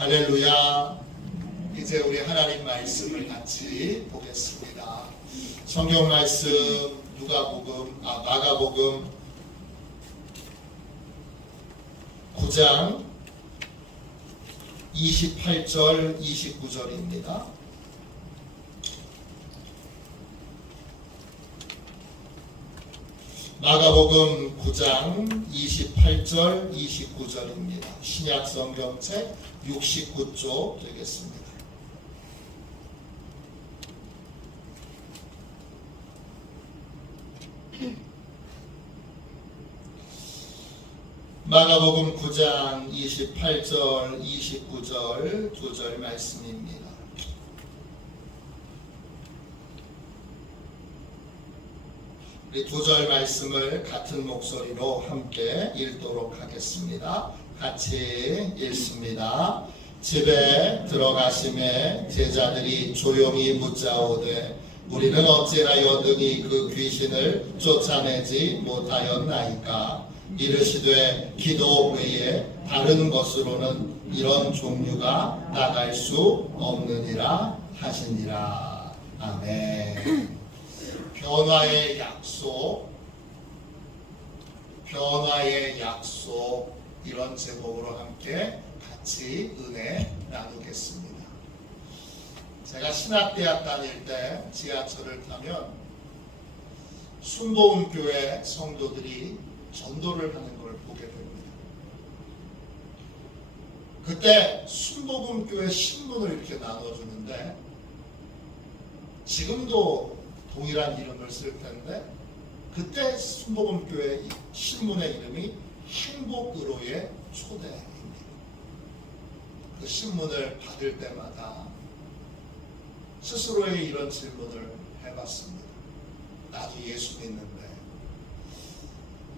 할렐루야. 이제 우리 하나님 말씀을 같이 보겠습니다. 성경 말씀 마가복음 9장 28절 29절입니다. 마가복음 9장 28절 29절입니다. 신약 성경책 69쪽 되겠습니다. 마가복음 9장 28절 29절 두 절 말씀입니다. 우리 두 절 말씀을 같은 목소리로 함께 읽도록 하겠습니다. 같이 읽습니다. 집에 들어가심에 제자들이 조용히 묻자오되 우리는 어찌하여 능히 그 귀신을 쫓아내지 못하였나이까. 이르시되 기도 외에 다른 것으로는 이런 종류가 나갈 수 없느니라 하시니라. 아멘. 변화의 약속 이런 제목으로 함께 같이 은혜 나누겠습니다. 제가 신학대학 다닐 때 지하철을 타면 순복음교회 성도들이 전도를 하는 걸 보게 됩니다. 그때 순복음교회 신문을 이렇게 나눠주는데 지금도 동일한 이름을 쓸 텐데 그때 순복음교회 신문의 이름이 행복으로의 초대입니다. 그 신문을 받을 때마다 스스로의 이런 질문을 해봤습니다. 나도 예수 믿는데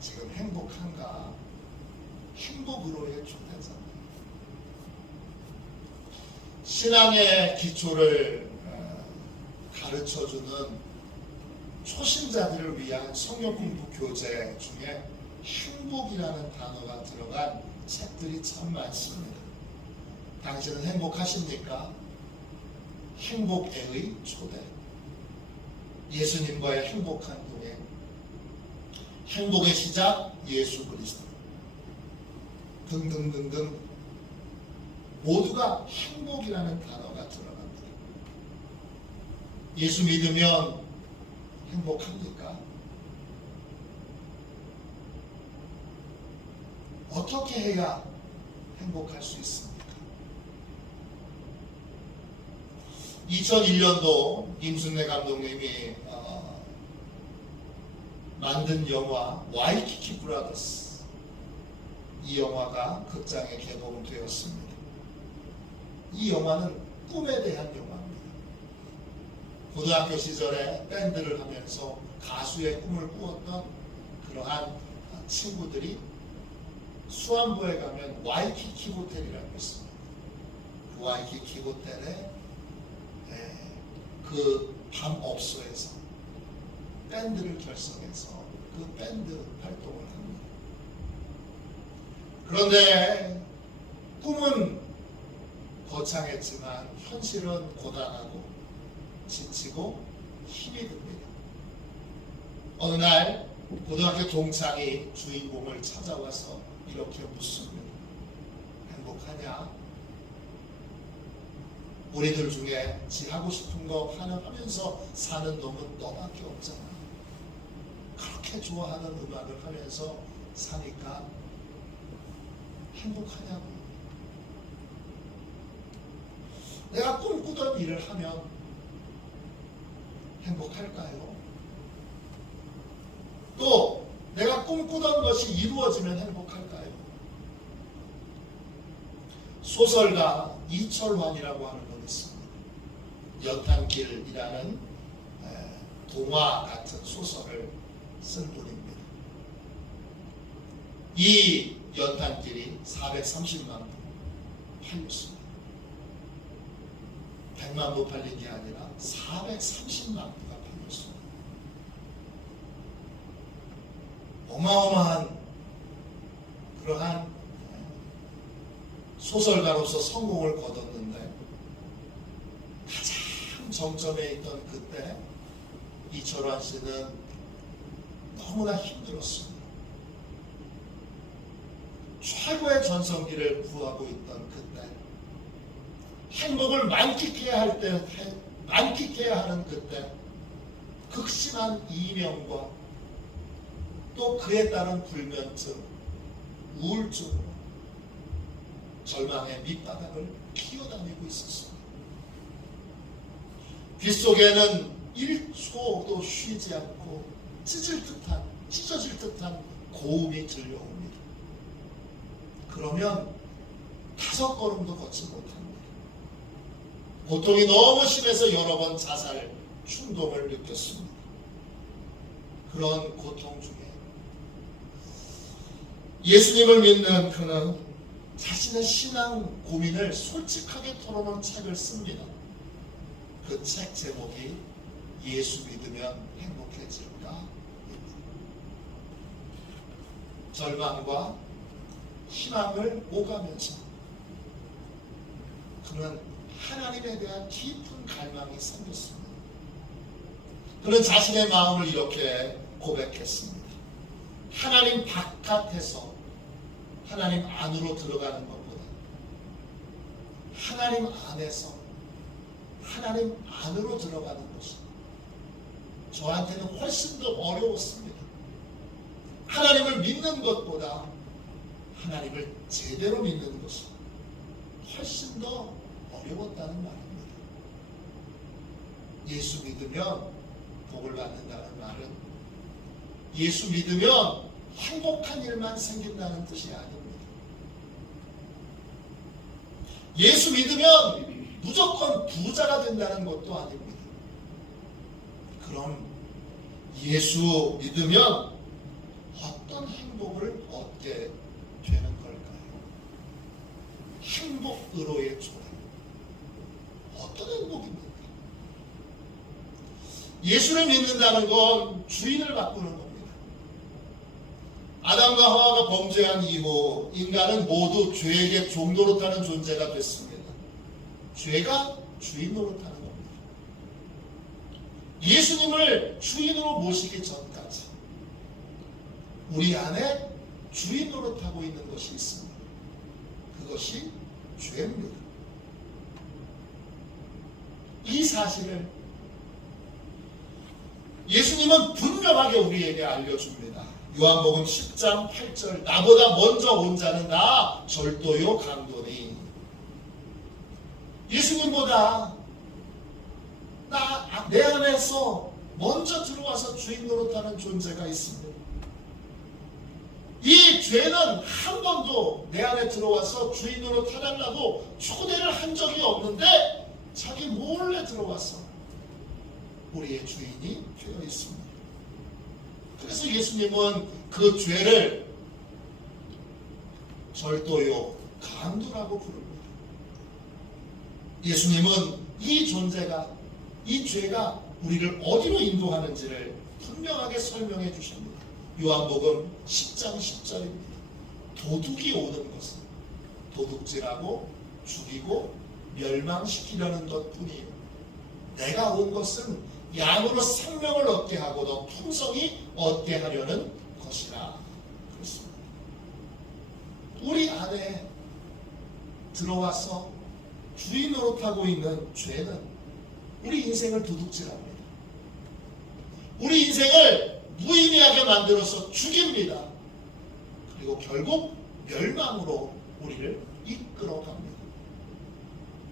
지금 행복한가? 행복으로의 초대잖아요. 신앙의 기초를 가르쳐주는 초신자들을 위한 성경 공부 교재 중에 행복이라는 단어가 들어간 책들이 참 많습니다. 당신은 행복하십니까? 행복의 초대, 예수님과의 행복한 동행, 행복의 시작 예수 그리스도 등등등등 모두가 행복이라는 단어가 들어갑니다. 예수 믿으면 행복합니까? 어떻게 해야 행복할 수 있습니까? 2001년도 임순례 감독님이 만든 영화 와이키키 브라더스, 이 영화가 극장에 개봉되었습니다. 이 영화는 꿈에 대한 영화입니다. 고등학교 시절에 밴드를 하면서 가수의 꿈을 꾸었던 그러한 친구들이 수안부에 가면 와이키키 호텔이라고 있습니다. 그 와이키키 호텔에 그 밤업소에서 밴드를 결성해서 그 밴드 활동을 합니다. 그런데 꿈은 거창했지만 현실은 고단하고 지치고 힘이 듭니다. 어느 날 고등학교 동창이 주인공을 찾아와서 이렇게 묻습니다. 행복하냐? 우리들 중에 지 하고 싶은 거 하면서 사는 놈은 너밖에 없잖아. 그렇게 좋아하는 음악을 하면서 사니까 행복하냐고. 내가 꿈꾸던 일을 하면 행복할까요? 또 내가 꿈꾸던 것이 이루어지면 행복할까요? 소설가 이철환이라고 하는 분이 있습니다. 연탄길이라는 동화 같은 소설을 쓴 분입니다. 이 연탄길이 430만 부 팔렸습니다. 100만 부 팔린 게 아니라 430만 부가 팔렸습니다. 어마어마한 그러한 소설가로서 성공을 거뒀는데 가장 정점에 있던 그때 이철환 씨는 너무나 힘들었습니다. 최고의 전성기를 구하고 있던 그때, 행복을 만끽해야 하는 그때, 극심한 이명과 또 그에 따른 불면증, 우울증으로 절망의 밑바닥을 기어다니고 있었습니다. 귓속에는 1초도 쉬지 않고 찢어질 듯한 고음이 들려옵니다. 그러면 5걸음도 걷지 못합니다. 고통이 너무 심해서 여러 번 자살 충동을 느꼈습니다. 그런 고통 중에 예수님을 믿는 그는 자신의 신앙 고민을 솔직하게 털어놓은 책을 씁니다. 그 책 제목이 예수 믿으면 행복해질까? 절망과 희망을 오가면서 그는 하나님에 대한 깊은 갈망이 생겼습니다. 그는 자신의 마음을 이렇게 고백했습니다. 하나님 바깥에서 하나님 안으로 들어가는 것보다 하나님 안에서 하나님 안으로 들어가는 것이 저한테는 훨씬 더 어려웠습니다. 하나님을 믿는 것보다 하나님을 제대로 믿는 것이 훨씬 더 어려웠다는 말입니다. 예수 믿으면 복을 받는다는 말은 예수 믿으면 행복한 일만 생긴다는 뜻이 아닙니다. 예수 믿으면 무조건 부자가 된다는 것도 아닙니다. 그럼 예수 믿으면 어떤 행복을 얻게 되는 걸까요? 행복으로의 조화. 어떤 행복입니까? 예수를 믿는다는 건 주인을 바꾸는 겁니다. 아담과 하와가 범죄한 이후 인간은 모두 죄에게 종노릇하는 존재가 됐습니다. 죄가 주인 노릇하는 겁니다. 예수님을 주인으로 모시기 전까지 우리 안에 주인 노릇하고 있는 것이 있습니다. 그것이 죄입니다. 이 사실을 예수님은 분명하게 우리에게 알려줍니다. 요한복음 10장 8절 나보다 먼저 온 자는 나 절도요 강도니. 예수님보다 내 안에서 먼저 들어와서 주인 노릇하는 존재가 있습니다. 이 죄는 한 번도 내 안에 들어와서 주인 노릇 해달라고 초대를 한 적이 없는데 자기 몰래 들어와서 우리의 주인이 되어 있습니다. 그래서 예수님은 그 죄를 절도요 강도라고 부릅니다. 예수님은 이 죄가 우리를 어디로 인도하는지를 분명하게 설명해 주십니다. 요한복음 10장 10절입니다. 도둑이 오는 것은 도둑질하고 죽이고 멸망시키려는 것뿐이요 내가 온 것은 양으로 생명을 얻게 하고 더 풍성히 얻게 하려는 것이라 그렇습니다. 우리 안에 들어와서 주인 노릇하고 있는 죄는 우리 인생을 도둑질합니다. 우리 인생을 무의미하게 만들어서 죽입니다. 그리고 결국 멸망으로 우리를 이끌어갑니다.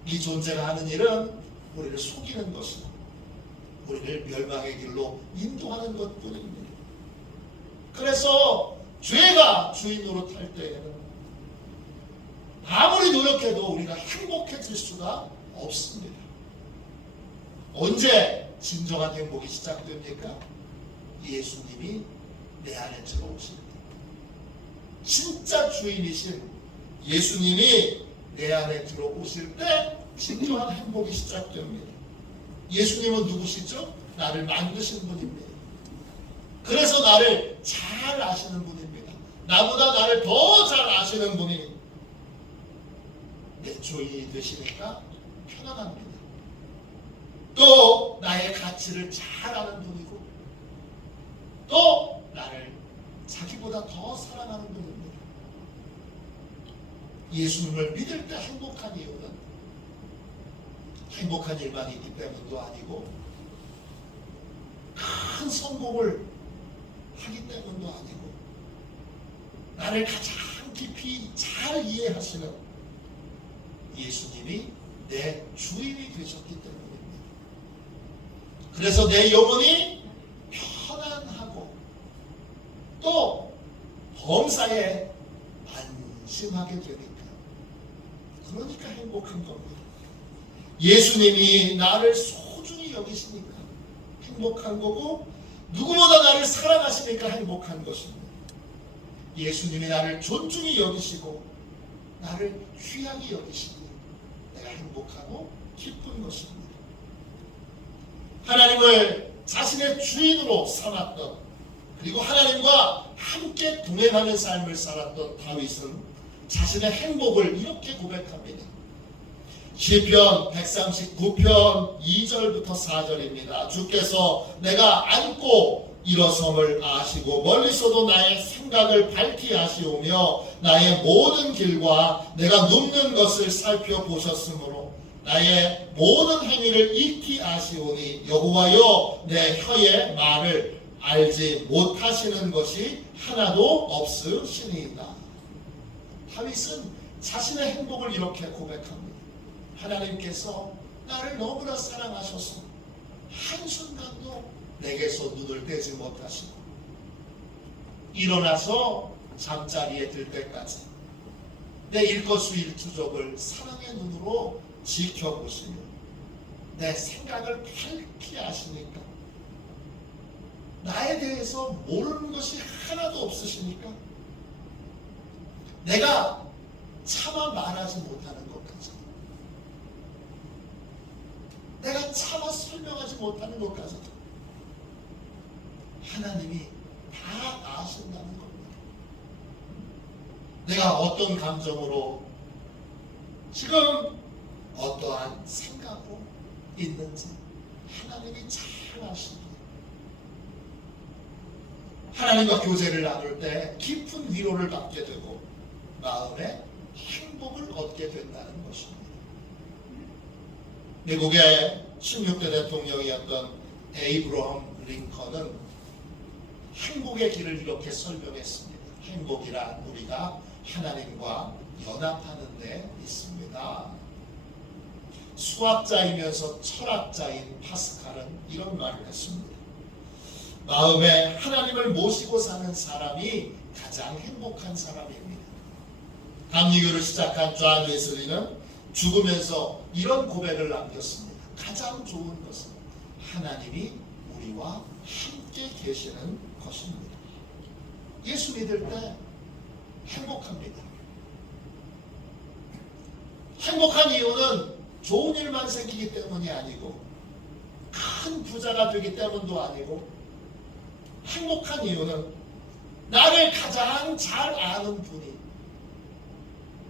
이 존재가 하는 일은 우리를 속이는 것이고 우리를 멸망의 길로 인도하는 것뿐입니다. 그래서 죄가 주인 노릇할 때에는 아무리 노력해도 우리가 행복해질 수가 없습니다. 언제 진정한 행복이 시작됩니까? 예수님이 내 안에 들어오실 때. 진짜 주인이신 예수님이 내 안에 들어오실 때 진정한 행복이 시작됩니다. 예수님은 누구시죠? 나를 만드신 분입니다. 그래서 나를 잘 아시는 분입니다. 나보다 나를 더 잘 아시는 분이 내 주인이 되시니까 편안합니다. 또 나의 가치를 잘 아는 분이고 또 나를 자기보다 더 사랑하는 분입니다. 예수님을 믿을 때 행복한 이유는 행복한 일만 있기 때문도 아니고 큰 성공을 하기 때문도 아니고 나를 가장 깊이 잘 이해하시는 예수님이 내 주인이 되셨기 때문입니다. 그래서 내 영혼이 편안하고 또 범사에 안심하게 되니까 그러니까 행복한 겁니다. 예수님이 나를 소중히 여기시니까 행복한 거고 누구보다 나를 사랑하시니까 행복한 것입니다. 예수님이 나를 존중히 여기시고 나를 귀하게 여기시니 내가 행복하고 기쁜 것입니다. 하나님을 자신의 주인으로 삼았던 그리고 하나님과 함께 동행하는 삶을 살았던 다윗은 자신의 행복을 이렇게 고백합니다. 시편 139편 2절부터 4절입니다. 주께서 내가 앉고 일어섬을 아시고 멀리서도 나의 생각을 밝히 아시오며 나의 모든 길과 내가 눕는 것을 살펴보셨으므로 나의 모든 행위를 익히 아시오니 여호와여 내 혀의 말을 알지 못하시는 것이 하나도 없으시니이다. 다윗은 자신의 행복을 이렇게 고백합니다. 하나님께서 나를 너무나 사랑하셔서 한순간도 내게서 눈을 떼지 못하시고 일어나서 잠자리에 들 때까지 내 일거수일투족을 사랑의 눈으로 지켜보시며 내 생각을 밝히 아시니까 나에 대해서 모르는 것이 하나도 없으시니까 내가 차마 말하지 못하는 것까지 내가 차마 설명하지 못하는 것까지도 하나님이 다 아신다는 겁니다. 내가 어떤 감정으로 지금 어떠한 생각으로 있는지 하나님이 잘 아십니다. 하나님과 교제를 나눌 때 깊은 위로를 받게 되고 마음에 행복을 얻게 된다는 것입니다. 미국의 16대 대통령이었던 에이브러함 링컨은 행복의 길을 이렇게 설명했습니다. 행복이란 우리가 하나님과 연합하는 데 있습니다. 수학자이면서 철학자인 파스칼은 이런 말을 했습니다. 마음에 하나님을 모시고 사는 사람이 가장 행복한 사람입니다. 감리교를 시작한 존 웨슬리는 죽으면서 이런 고백을 남겼습니다. 가장 좋은 것은 하나님이 우리와 함께 계시는 것입니다. 예수 믿을 때 행복합니다. 행복한 이유는 좋은 일만 생기기 때문이 아니고 큰 부자가 되기 때문도 아니고 행복한 이유는 나를 가장 잘 아는 분이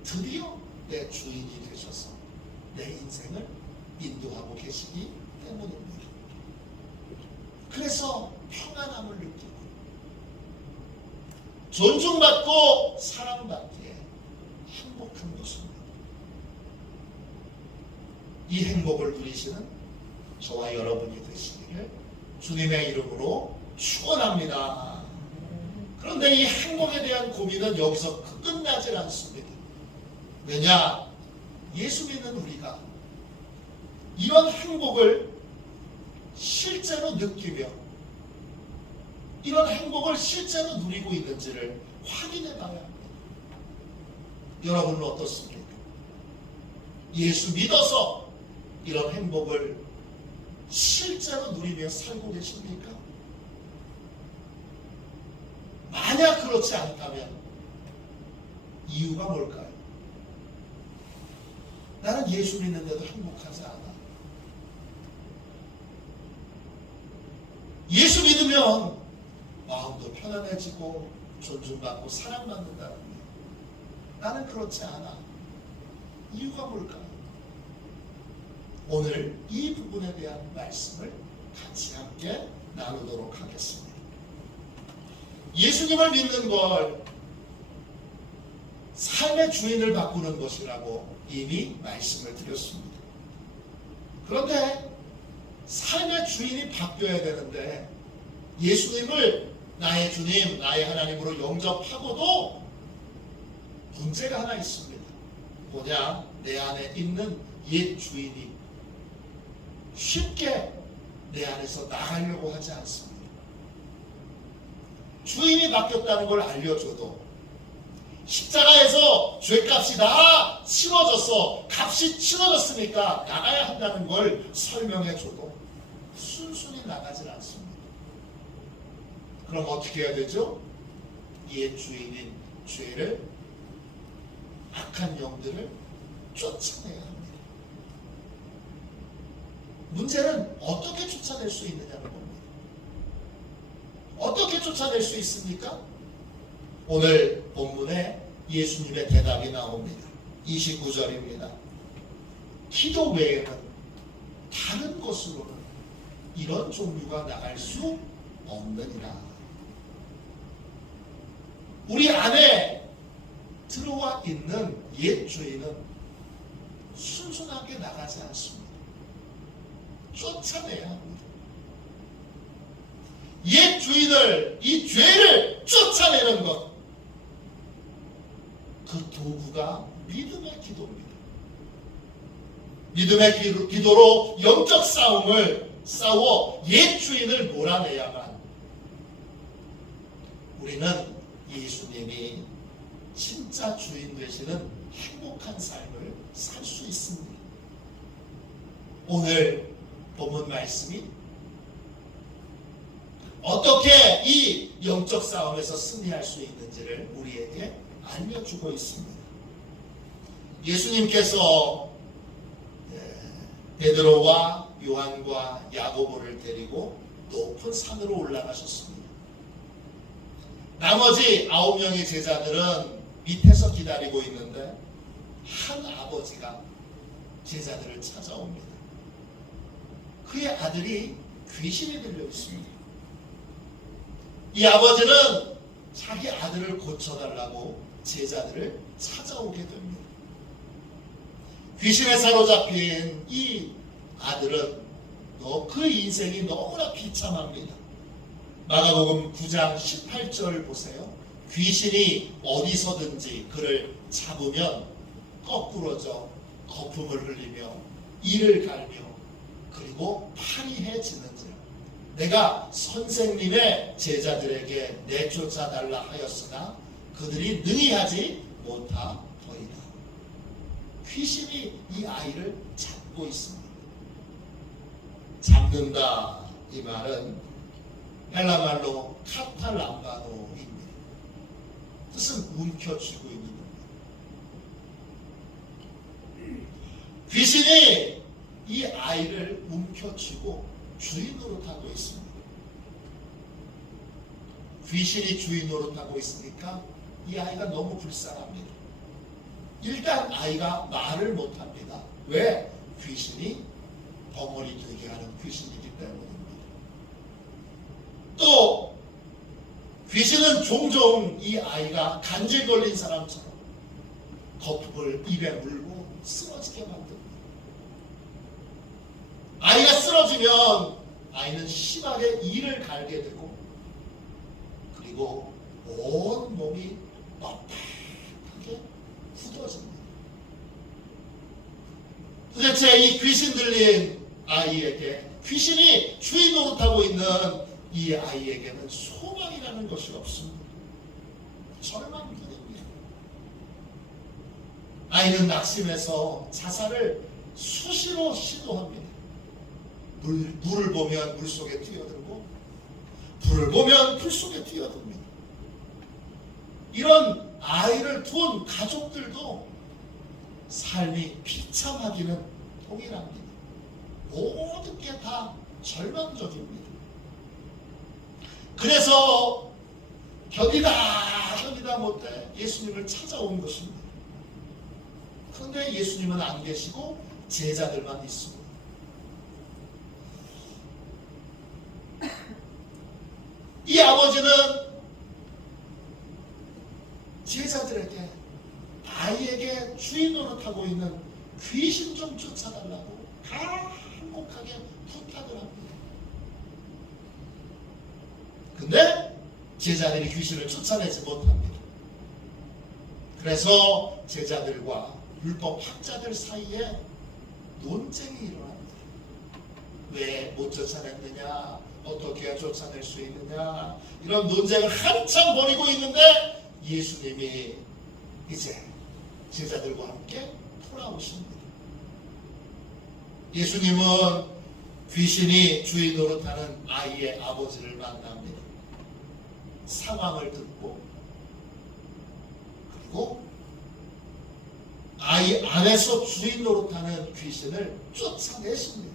드디어 내 주인이 되셔서 내 인생을 인도하고 계시기 때문입니다. 그래서 평안함을 느끼고 존중받고 사랑받기에 행복한 것입니다. 이 행복을 누리시는 저와 여러분이 되시기를 주님의 이름으로 축원합니다. 그런데 이 행복에 대한 고민은 여기서 끝나질 않습니다. 왜냐? 예수 믿는 우리가 이런 행복을 실제로 느끼며 이런 행복을 실제로 누리고 있는지를 확인해 봐야 합니다. 여러분은 어떻습니까? 예수 믿어서 이런 행복을 실제로 누리며 살고 계십니까? 만약 그렇지 않다면 이유가 뭘까요? 나는 예수 믿는데도 행복하지 않아. 예수 믿으면 마음도 편안해지고 존중받고 사랑받는다는 거예요. 나는 그렇지 않아. 이유가 뭘까요? 오늘 이 부분에 대한 말씀을 같이 함께 나누도록 하겠습니다. 예수님을 믿는 걸 삶의 주인을 바꾸는 것이라고 이미 말씀을 드렸습니다. 그런데 삶의 주인이 바뀌어야 되는데 예수님을 나의 주님, 나의 하나님으로 영접하고도 문제가 하나 있습니다. 뭐냐? 내 안에 있는 옛 주인이 쉽게 내 안에서 나가려고 하지 않습니다. 주인이 바뀌었다는 걸 알려줘도 십자가에서 죄값이 다 치러져서 값이 치러졌으니까 나가야 한다는 걸 설명해줘도 순순히 나가질 않습니다. 그럼 어떻게 해야 되죠? 옛 주인인 죄를, 악한 영들을 쫓아내야 합니다. 문제는 어떻게 쫓아낼 수 있느냐는 겁니다. 어떻게 쫓아낼 수 있습니까? 오늘 본문에 예수님의 대답이 나옵니다. 29절입니다. 기도 외에는 다른 것으로는 이런 종류가 나갈 수 없느니라. 우리 안에 들어와 있는 옛 주인은 순순하게 나가지 않습니다. 쫓아내야 합니다. 옛 주인을, 이 죄를 쫓아내는 것, 그 도구가 믿음의 기도입니다. 믿음의 기도로 영적 싸움을 싸워 옛 주인을 몰아내야만 우리는 예수님이 진짜 주인 되시는 행복한 삶을 살 수 있습니다. 오늘 본문 말씀이 어떻게 이 영적 싸움에서 승리할 수 있는지를 우리에게 알려주고 있습니다. 예수님께서 베드로와 요한과 야고보를 데리고 높은 산으로 올라가셨습니다. 나머지 9명의 제자들은 밑에서 기다리고 있는데 한 아버지가 제자들을 찾아옵니다. 그의 아들이 귀신이 들려 있습니다. 이 아버지는 자기 아들을 고쳐달라고 제자들을 찾아오게 됩니다. 귀신에 사로잡힌 이 아들은 그 인생이 너무나 비참합니다. 마가복음 9장 18절 보세요. 귀신이 어디서든지 그를 잡으면 거꾸러져 거품을 흘리며 이를 갈며 그리고 파리해지는지라. 내가 선생님의 제자들에게 내쫓아달라 하였으나 그들이 능히 하지 못하더이다. 귀신이 이 아이를 잡고 있습니다. 잡는다, 이 말은 헬라말로 카탈람바노입니다. 뜻은 움켜쥐고 있는 겁니다. 귀신이 이 아이를 움켜쥐고 주인 노릇하고 있습니다. 귀신이 주인 노릇하고 있으니까 이 아이가 너무 불쌍합니다. 일단 아이가 말을 못합니다. 왜? 귀신이 벙어리 되게 하는 귀신이기 때문입니다. 또 귀신은 종종 이 아이가 간질 걸린 사람처럼 거품을 입에 물고 쓰러지게 만듭니다. 아이가 쓰러지면 아이는 심하게 이를 갈게 되고 그리고 온 몸이 뻣뻣하게 굳어집니다. 도대체 이 귀신 들린 아이에게, 귀신이 주인 노릇하고 있는 이 아이에게는 소망이라는 것이 없습니다. 절망뿐입니다. 아이는 낙심해서 자살을 수시로 시도합니다. 물을 보면 물속에 뛰어들고 불을 보면 불 속에 뛰어듭니다. 이런 아이를 둔 가족들도 삶이 비참하기는 동일합니다. 모든 게 다 절망적입니다. 그래서 견디다 못해 예수님을 찾아온 것입니다. 그런데 예수님은 안 계시고 제자들만 있습니다. 이 아버지는 제자들에게 아이에게 주인 노릇하고 있는 귀신 좀 쫓아달라고 간곡하게 부탁을 합니다. 근데 제자들이 귀신을 쫓아내지 못합니다. 그래서 제자들과 율법 학자들 사이에 논쟁이 일어납니다. 왜 못 쫓아냈느냐, 어떻게 쫓아낼 수 있느냐, 이런 논쟁을 한참 벌이고 있는데 예수님이 이제 제자들과 함께 돌아오십니다. 예수님은 귀신이 주인 노릇하는 아이의 아버지를 만납니다. 상황을 듣고 그리고 아이 안에서 주인 노릇하는 귀신을 쫓아내십니다.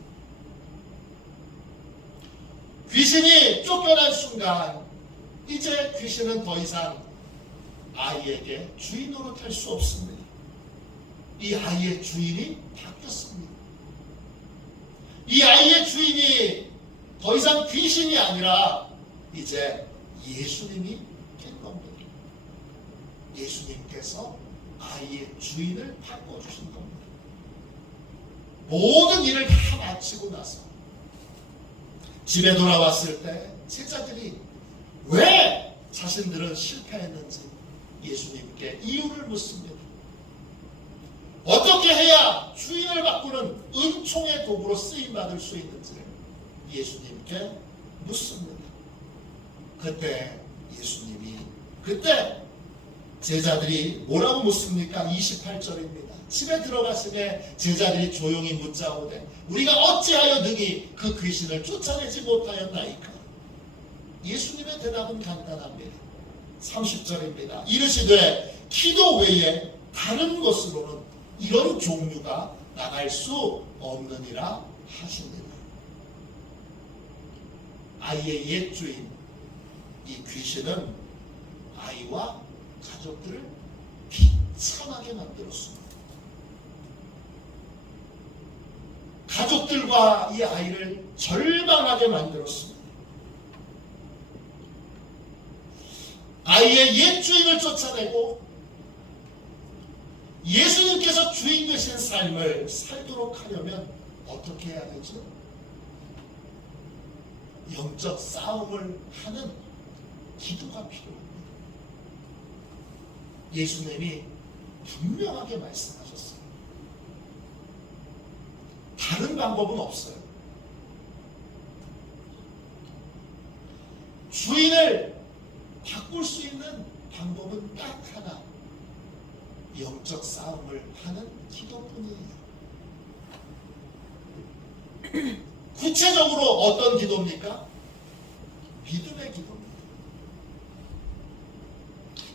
귀신이 쫓겨난 순간 이제 귀신은 더 이상 아이에게 주인 노릇할 수 없습니다. 이 아이의 주인이 바뀌었습니다. 이 아이의 주인이 더 이상 귀신이 아니라 이제 예수님이 된 겁니다. 예수님께서 아이의 주인을 바꿔주신 겁니다. 모든 일을 다 마치고 나서 집에 돌아왔을 때 제자들이 왜 자신들은 실패했는지 예수님께 이유를 묻습니다. 어떻게 해야 주인을 바꾸는 은총의 도구로 쓰임받을 수 있는지를 예수님께 묻습니다. 그때 제자들이 뭐라고 묻습니까? 28절입니다. 집에 들어가시매 제자들이 조용히 묻자오되 우리가 어찌하여 능히 그 귀신을 쫓아내지 못하였나이까? 예수님의 대답은 간단합니다. 30절입니다. 이르시되 기도 외에 다른 것으로는 이런 종류가 나갈 수 없느니라 하십니다. 아이의 옛 주인 이 귀신은 아이와 가족들을 비참하게 만들었습니다. 가족들과 이 아이를 절망하게 만들었습니다. 아이의 옛 주인을 쫓아내고 예수님께서 주인 되신 삶을 살도록 하려면 어떻게 해야 되죠? 영적 싸움을 하는 기도가 필요합니다. 예수님이 분명하게 말씀하셨어요. 다른 방법은 없어요. 주인을 바꿀 수 있는 방법은 딱 하나. 영적 싸움을 하는 기도뿐이에요. 구체적으로 어떤 기도입니까? 믿음의 기도입니다.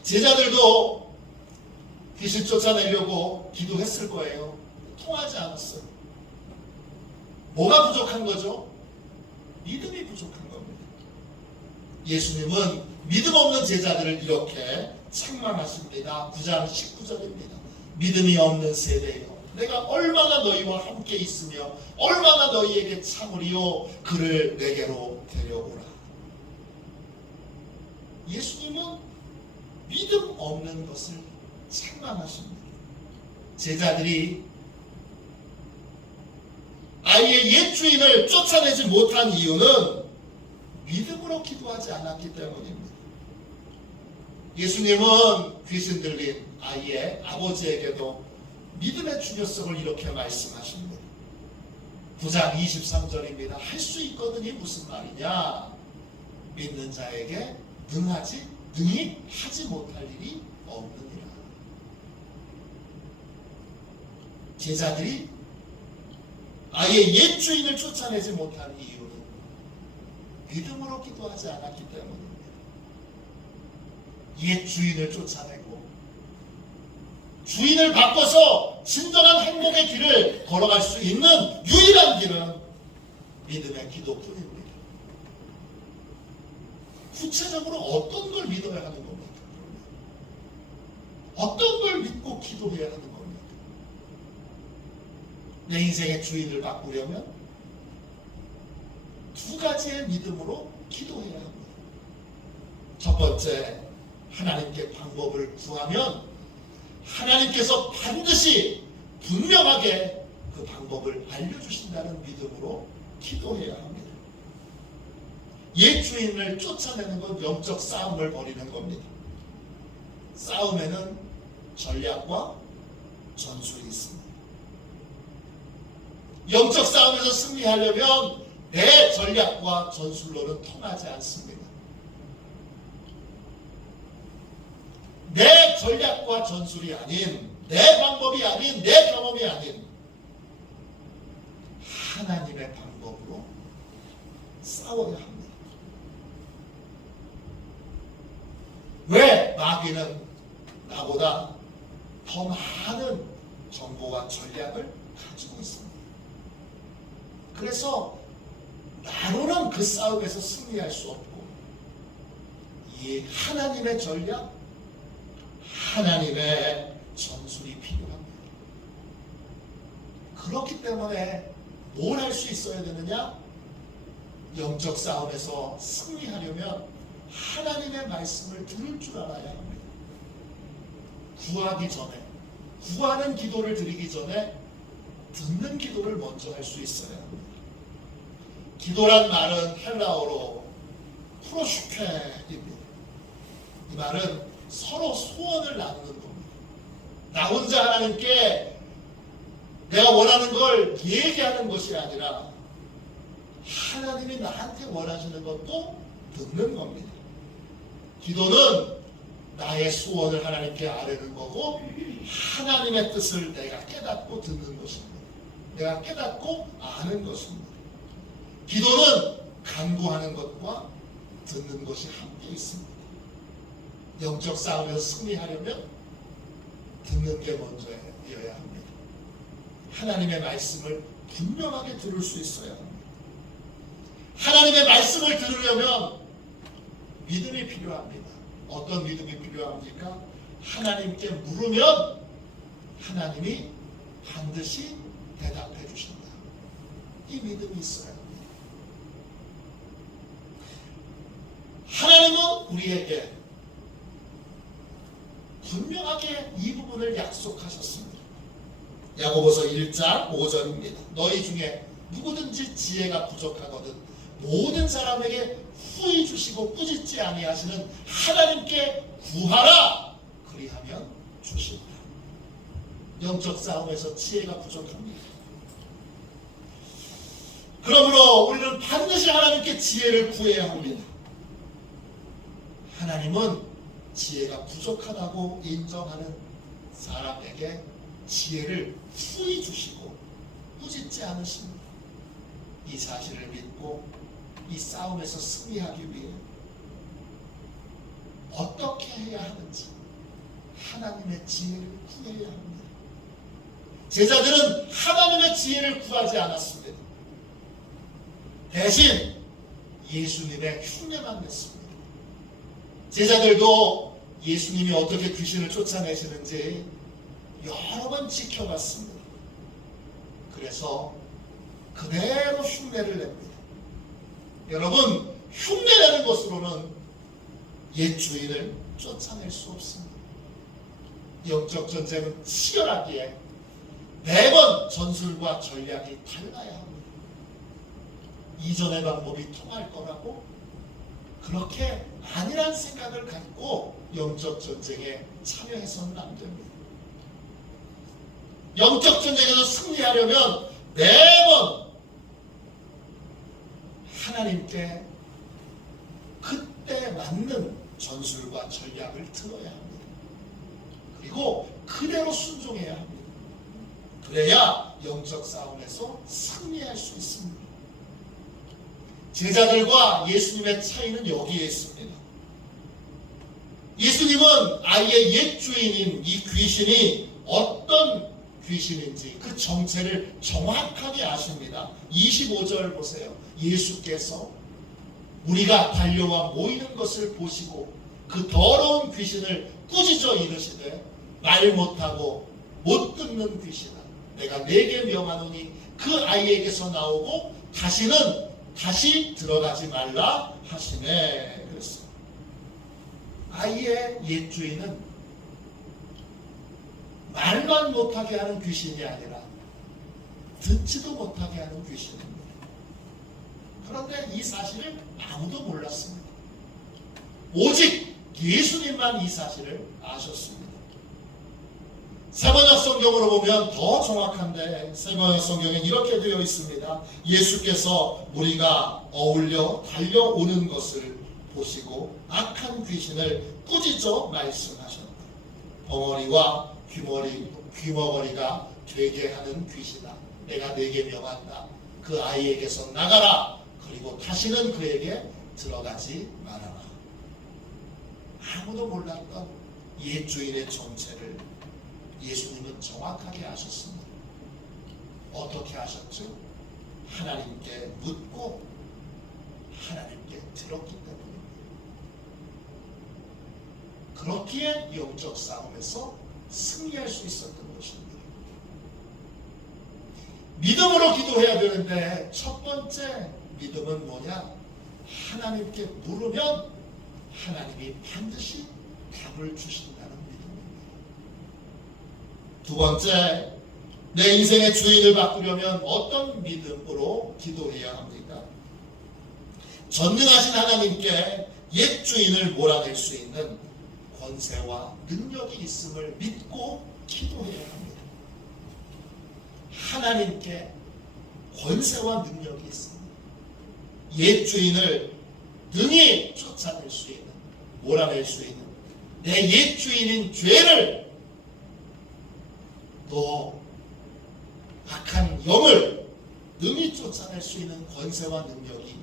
제자들도 귀신 쫓아내려고 기도했을 거예요. 통하지 않았어요. 뭐가 부족한 거죠? 믿음이 부족한 겁니다. 예수님은 믿음 없는 제자들을 이렇게 책망하십니다. 9장 19절입니다. 믿음이 없는 세대여, 내가 얼마나 너희와 함께 있으며 얼마나 너희에게 참으리요, 그를 내게로 데려오라. 예수님은 믿음 없는 것을 책망하십니다. 제자들이 아이의 옛 주인을 쫓아내지 못한 이유는 믿음으로 기도하지 않았기 때문입니다. 예수님은 귀신 들린 아이의 아버지에게도 믿음의 중요성을 이렇게 말씀하십니다. 9장 23절입니다. 할 수 있거든이 무슨 말이냐? 믿는 자에게 능히 하지 못할 일이 없느니라. 제자들이 아이의 옛 주인을 쫓아내지 못한 이유는 믿음으로 기도하지 않았기 때문입니다. 옛 주인을 쫓아내고 주인을 바꿔서 진정한 행복의 길을 걸어갈 수 있는 유일한 길은 믿음의 기도뿐입니다. 구체적으로 어떤 걸 믿어야 하는 겁니까? 어떤 걸 믿고 기도해야 하는 겁니까? 내 인생의 주인을 바꾸려면 두 가지의 믿음으로 기도해야 합니다. 첫 번째, 하나님께 방법을 구하면 하나님께서 반드시 분명하게 그 방법을 알려주신다는 믿음으로 기도해야 합니다. 옛 주인을 쫓아내는 건 영적 싸움을 벌이는 겁니다. 싸움에는 전략과 전술이 있습니다. 영적 싸움에서 승리하려면 내 전략과 전술로는 통하지 않습니다. 내 전략과 전술이 아닌, 내 방법이 아닌, 내 경험이 아닌 하나님의 방법으로 싸워야 합니다. 왜? 마귀는 나보다 더 많은 정보와 전략을 가지고 있습니다. 그래서 나로는 그 싸움에서 승리할 수 없고, 이 하나님의 전략, 하나님의 전술이 필요합니다. 그렇기 때문에 뭘 할 수 있어야 되느냐? 영적 싸움에서 승리하려면 하나님의 말씀을 들을 줄 알아야 합니다. 구하기 전에, 구하는 기도를 드리기 전에 듣는 기도를 먼저 할 수 있어야 합니다. 기도란 말은 헬라어로 프로슈케입니다. 이 말은 서로 소원을 나누는 겁니다. 나 혼자 하나님께 내가 원하는 걸 얘기하는 것이 아니라 하나님이 나한테 원하시는 것도 듣는 겁니다. 기도는 나의 소원을 하나님께 아뢰는 거고, 하나님의 뜻을 내가 깨닫고 듣는 것입니다. 내가 깨닫고 아는 것입니다. 기도는 간구하는 것과 듣는 것이 함께 있습니다. 영적 싸움에서 승리하려면 듣는 게 먼저여야 합니다. 하나님의 말씀을 분명하게 들을 수 있어야 합니다. 하나님의 말씀을 들으려면 믿음이 필요합니다. 어떤 믿음이 필요합니까? 하나님께 물으면 하나님이 반드시 대답해 주신다. 이 믿음이 있어야 합니다. 하나님은 우리에게 분명하게 이 부분을 약속하셨습니다. 야고보서 1장 5절입니다. 너희 중에 누구든지 지혜가 부족하거든 모든 사람에게 후히 주시고 꾸짖지 아니하시는 하나님께 구하라. 그리하면 주시리라. 영적 싸움에서 지혜가 부족합니다. 그러므로 우리는 반드시 하나님께 지혜를 구해야 합니다. 하나님은 지혜가 부족하다고 인정하는 사람에게 지혜를 후히 주시고 꾸짖지 않으십니다. 이 사실을 믿고 이 싸움에서 승리하기 위해 어떻게 해야 하는지 하나님의 지혜를 구해야 합니다. 제자들은 하나님의 지혜를 구하지 않았습니다. 대신 예수님의 흉내만 냈습니다. 제자들도 예수님이 어떻게 귀신을 쫓아내시는지 여러 번 지켜봤습니다. 그래서 그대로 흉내를 냅니다. 여러분, 흉내내는 것으로는 옛 주인을 쫓아낼 수 없습니다. 영적 전쟁은 치열하기에 매번 전술과 전략이 달라야 합니다. 이전의 방법이 통할 거라고 그렇게 아니란 생각을 갖고 영적 전쟁에 참여해서는 안 됩니다. 영적 전쟁에서 승리하려면 매번 하나님께 그때 맞는 전술과 전략을 들어야 합니다. 그리고 그대로 순종해야 합니다. 그래야 영적 싸움에서 승리할 수 있습니다. 제자들과 예수님의 차이는 여기에 있습니다. 예수님은 아예 옛 주인인 이 귀신이 어떤 귀신인지 그 정체를 정확하게 아십니다. 25절 보세요. 예수께서 우리가 달려와 모이는 것을 보시고 그 더러운 귀신을 꾸짖어 이르시되 말 못하고 못 듣는 귀신아 내가 네게 명하노니 그 아이에게서 나오고 다시 들어가지 말라 하시네. 그랬어. 아이의 옛 주인은 말만 못하게 하는 귀신이 아니라 듣지도 못하게 하는 귀신입니다. 그런데 이 사실을 아무도 몰랐습니다. 오직 예수님만 이 사실을 아셨습니다. 세번역 성경으로 보면 더 정확한데 세번역 성경엔 이렇게 되어 있습니다. 예수께서 무리가 어울려 달려오는 것을 보시고 악한 귀신을 꾸짖어 말씀하셨다. 벙어리와 귀머거리가 되게 하는 귀신아, 내가 네게 명한다. 그 아이에게서 나가라. 그리고 다시는 그에게 들어가지 말아라. 아무도 몰랐던 옛 주인의 정체를 예수님은 정확하게 아셨습니다. 어떻게 아셨죠? 하나님께 묻고 하나님께 들었기 때문입니다. 그렇기에 영적 싸움에서 승리할 수 있었던 것입니다. 믿음으로 기도해야 되는데 첫 번째 믿음은 뭐냐? 하나님께 물으면 하나님이 반드시 답을 주신다는 믿음입니다. 두 번째, 내 인생의 주인을 바꾸려면 어떤 믿음으로 기도해야 합니까? 전능하신 하나님께 옛 주인을 몰아낼 수 있는 권세와 능력이 있음을 믿고 기도해야 합니다. 하나님께 권세와 능력이 있습니다. 옛 주인을 능히 쫓아낼 수 있는, 몰아낼 수 있는 내 옛 주인인 죄를, 또 악한 영을 능히 쫓아낼 수 있는 권세와 능력이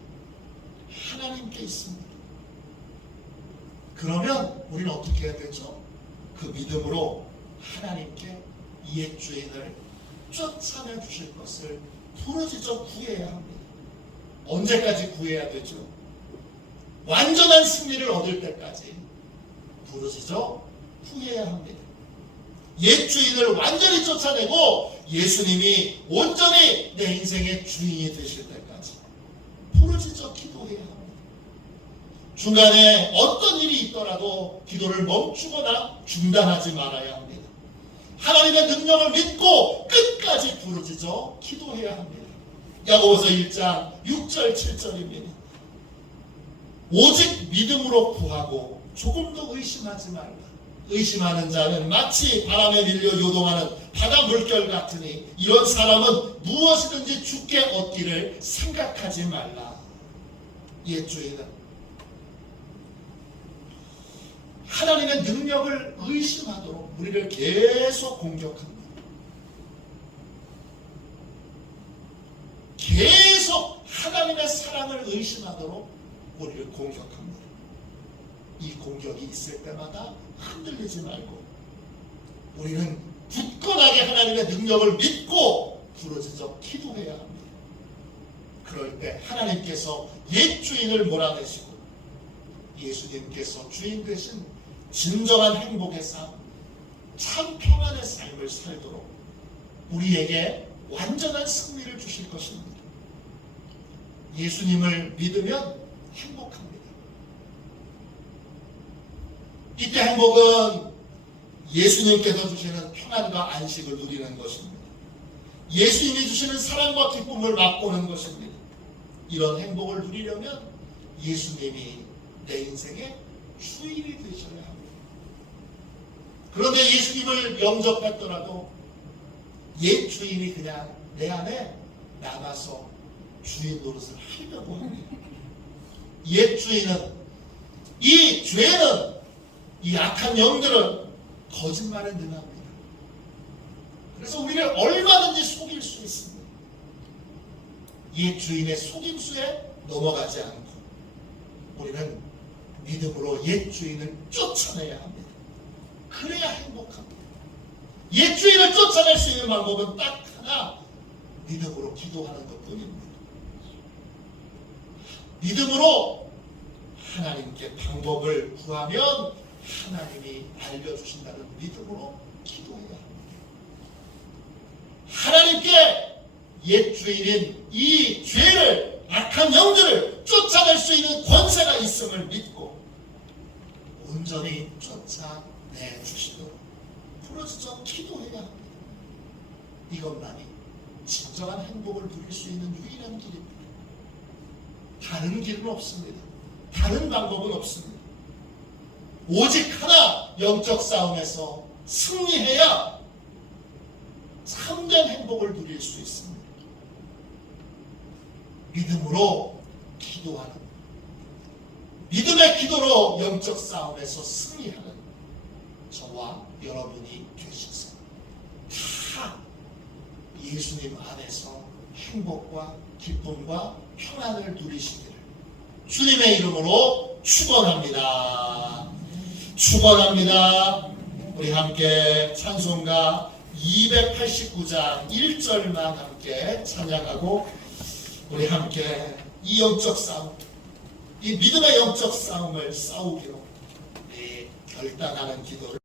하나님께 있습니다. 그러면 우리는 어떻게 해야 되죠? 그 믿음으로 하나님께 옛 주인을 쫓아내 주실 것을 부르짖어 구해야 합니다. 언제까지 구해야 되죠? 완전한 승리를 얻을 때까지 부르짖어 구해야 합니다. 옛 주인을 완전히 쫓아내고 예수님이 온전히 내 인생의 주인이 되실 때까지 부르짖어 기도해야 합니다. 중간에 어떤 일이 있더라도 기도를 멈추거나 중단하지 말아야 합니다. 하나님의 능력을 믿고 끝까지 부르짖어 기도해야 합니다. 야고보서 1장 6절 7절입니다. 오직 믿음으로 구하고 조금도 의심하지 말라. 의심하는 자는 마치 바람에 밀려 요동하는 바다 물결 같으니 이런 사람은 무엇이든지 죽게 얻기를 생각하지 말라. 옛 주인은 하나님의 능력을 의심하도록 우리를 계속 공격합니다. 계속 하나님의 사랑을 의심하도록 우리를 공격합니다. 이 공격이 있을 때마다 흔들리지 말고 우리는 굳건하게 하나님의 능력을 믿고 부르짖어 기도해야 합니다. 그럴 때 하나님께서 옛 주인을 몰아내시고 예수님께서 주인 되신 진정한 행복의 삶, 참 평안의 삶을 살도록 우리에게 완전한 승리를 주실 것입니다. 예수님을 믿으면 행복합니다. 이때 행복은 예수님께서 주시는 평안과 안식을 누리는 것입니다. 예수님이 주시는 사랑과 기쁨을 맛보는 것입니다. 이런 행복을 누리려면 예수님이 내 인생의 주인이 되셔야 합니다. 그런데 예수님을 영접했더라도 옛 주인이 그냥 내 안에 남아서 주인 노릇을 하려고 합니다. 옛 주인은, 이 죄는, 이 악한 영들은 거짓말에 능합니다. 그래서 우리를 얼마든지 속일 수 있습니다. 옛 주인의 속임수에 넘어가지 않고 우리는 믿음으로 옛 주인을 쫓아내야 합니다. 그래야 행복합니다. 옛 주인을 쫓아낼 수 있는 방법은 딱 하나, 믿음으로 기도하는 것뿐입니다. 믿음으로 하나님께 방법을 구하면 하나님이 알려주신다는 믿음으로 기도해야 합니다. 옛 주인인 이 죄를, 악한 영들을 쫓아낼 수 있는 권세가 있음을 믿고 온전히 쫓아내 주시도록 부르짖어 기도해야 합니다. 이것만이 진정한 행복을 누릴 수 있는 유일한 길입니다. 다른 길은 없습니다. 다른 방법은 없습니다. 오직 하나, 영적 싸움에서 승리해야 참된 행복을 누릴 수 있습니다. 믿음으로 기도하는, 믿음의 기도로 영적 싸움에서 승리하는 저와 여러분이 되셔서 다 예수님 안에서 행복과 기쁨과 평안을 누리시기를 주님의 이름으로 축원합니다. 축원합니다. 우리 함께 찬송가 289장 1절만 함께 찬양하고 우리 함께 이 영적 싸움, 이 믿음의 영적 싸움을 싸우기로 결단하는 기도를